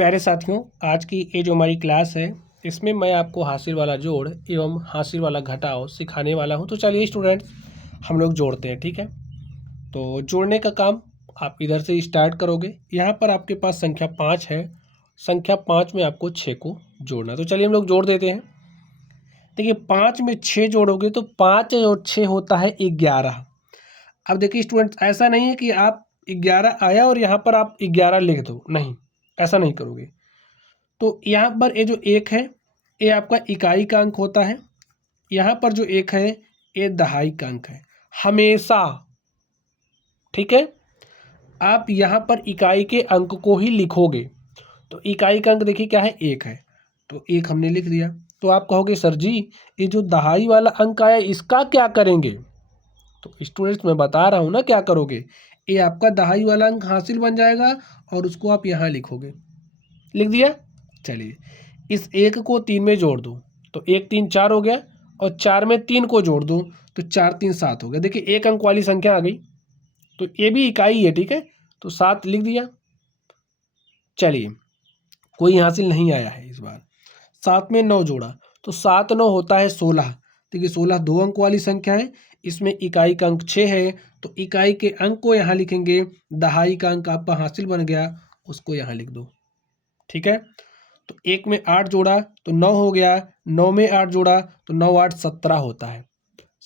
प्यारे साथियों, आज की ये जो हमारी क्लास है इसमें मैं आपको हासिल वाला जोड़ एवं हासिल वाला घटाव सिखाने वाला हूं। तो चलिए स्टूडेंट्स, हम लोग जोड़ते हैं। ठीक है, तो जोड़ने का काम आप इधर से स्टार्ट करोगे। यहाँ पर आपके पास संख्या 5 है, संख्या 5 में आपको 6 को जोड़ना। तो चलिए हम लोग जोड़ देते हैं। देखिए 5 में 6 जोड़ोगे तो 5 और 6 होता है 11। अब देखिए स्टूडेंट्स, ऐसा नहीं है कि आप 11 आया और यहाँ पर आप 11 लिख दो, नहीं, ऐसा नहीं करोगे। तो यहाँ पर ये जो 1 है ये आपका इकाई का अंक होता है, यहाँ पर जो 1 है ये दहाई का अंक है हमेशा। ठीक है, आप यहाँ पर इकाई के अंक को ही लिखोगे। तो इकाई का अंक देखिए क्या है, 1 है, तो 1 हमने लिख दिया। तो आप कहोगे सर जी ये जो दहाई वाला अंक आया इसका क्या करेंगे? तो स्टूडेंट्स मैं बता रहा हूँ ना क्या करोगे। ये आपका दहाई वाला अंक हासिल बन जाएगा और उसको आप यहाँ लिखोगे। लिख दिया। चलिए इस 1 को 3 में जोड़ दो तो 1 3 4 हो गया, और 4 में 3 को जोड़ दो तो 4 3 7 हो गया। देखिए 1 अंक वाली संख्या आ गई, तो ये भी इकाई है। ठीक है, तो 7 लिख दिया। चलिए कोई हासिल नहीं आया है इस बार। 7 में 9 जोड़ा तो 7 9 होता है 16। देखिए 16 2 अंक वाली संख्या है, इसमें इकाई का अंक 6 है, तो इकाई के अंक को यहाँ लिखेंगे। दहाई का अंक आपका हासिल बन गया, उसको यहाँ लिख दो। ठीक है, तो 1 में 8 जोड़ा तो 9 हो गया, 9 में 8 जोड़ा तो 9 8 17 होता है।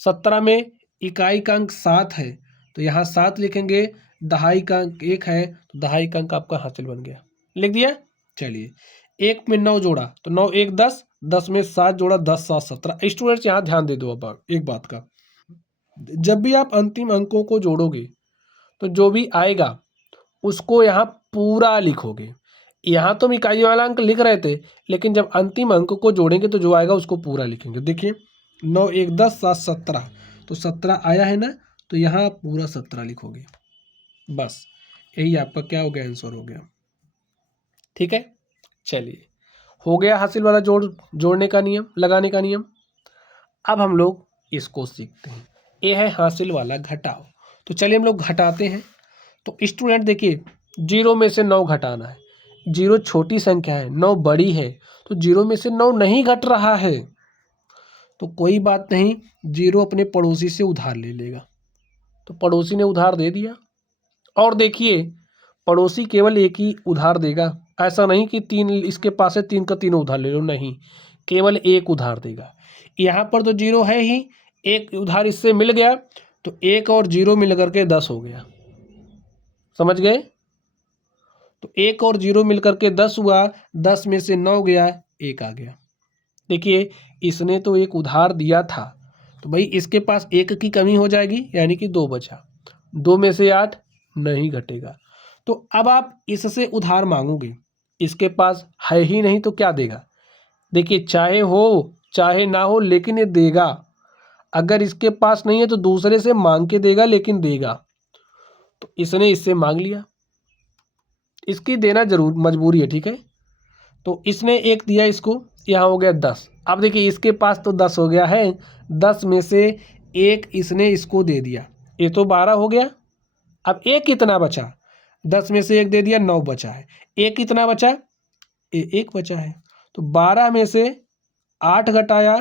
17 में इकाई का अंक 7 है, तो यहाँ 7 लिखेंगे। दहाई का अंक 1 है, तो दहाई का अंक आपका हासिल बन गया। लिख दिया। चलिए 1 में 9 जोड़ा तो 9 1 10, 10 में 7 जोड़ा 10 7 17। स्टूडेंट्स यहाँ ध्यान दे दो अब आप एक बात का, जब भी आप अंतिम अंकों को जोड़ोगे तो जो भी आएगा उसको यहाँ पूरा लिखोगे। यहाँ तो हम इकाई वाला अंक लिख रहे थे, लेकिन जब अंतिम अंक को जोड़ेंगे तो जो आएगा उसको पूरा लिखेंगे। देखिए 9 1 10 7 17, तो 17 आया है ना, तो यहाँ आप पूरा 17 लिखोगे। बस यही आपका क्या हो गया, आंसर हो गया। ठीक है, चलिए हो गया हासिल वाला जोड़ने का नियम, लगाने का नियम। अब हम लोग इसको सीखते हैं, ये है हासिल वाला घटाव। तो चलिए हम लोग घटाते हैं। तो स्टूडेंट देखिए 0 में से 9 घटाना है। 0 छोटी संख्या है, 9 बड़ी है, तो 0 में से 9 नहीं घट रहा है, तो कोई बात नहीं, 0 अपने पड़ोसी से उधार ले लेगा। तो पड़ोसी ने उधार दे दिया, और देखिए पड़ोसी केवल एक ही उधार देगा, ऐसा नहीं कि 3 इसके पास है 3 का तीनों उधार ले लो, नहीं, केवल एक उधार देगा। यहाँ पर तो 0 है ही, एक उधार इससे मिल गया, तो 1 और 0 मिल करके 10 हो गया। समझ गए? तो 1 और 0 मिलकर के 10 हुआ, 10 में से 9 गया, 1 आ गया। देखिए इसने तो एक उधार दिया था, तो भाई इसके पास 1 की कमी हो जाएगी, यानी कि 2 बचा। 2 में से 8 नहीं घटेगा, तो अब आप इससे उधार मांगोगे, इसके पास है ही नहीं तो क्या देगा? देखिए चाहे हो चाहे ना हो लेकिन ये देगा। अगर इसके पास नहीं है तो दूसरे से मांग के देगा, लेकिन देगा। तो इसने इससे मांग लिया, इसकी देना जरूर मजबूरी है। ठीक है, तो इसने 1 दिया इसको, यहाँ हो गया 10। अब देखिए इसके पास तो 10 हो गया है, 10 में से 1 इसने इसको दे दिया, ये तो 12 हो गया। अब 1 कितना बचा? 10 में से 1 दे दिया, 9 बचा है। 1 कितना बचा? 1 बचा है। तो 12 में से 8 घटाया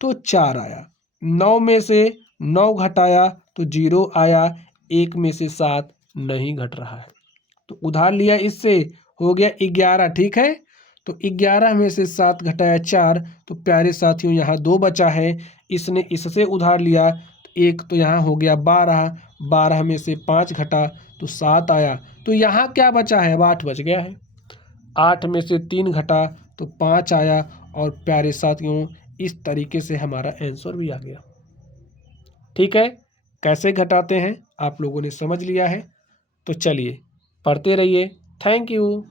तो 4 आया, 9 में से 9 घटाया तो 0 आया, 1 में से 7 नहीं घट रहा है, तो उधार लिया इससे, हो गया 11। ठीक है, तो 11 में से 7 घटाया 4, तो प्यारे साथियों यहाँ 2 बचा है। इसने इससे उधार लिया, तो 1 तो यहाँ हो गया 12, 12 में से 5 घटा तो 7 आया, तो यहाँ क्या बचा है? अब 8 बच गया है। 8 में से 3 घटा तो 5 आया, और प्यारे साथियों इस तरीके से हमारा आंसर भी आ गया। ठीक है, कैसे घटाते हैं आप लोगों ने समझ लिया है, तो चलिए पढ़ते रहिए। Thank you.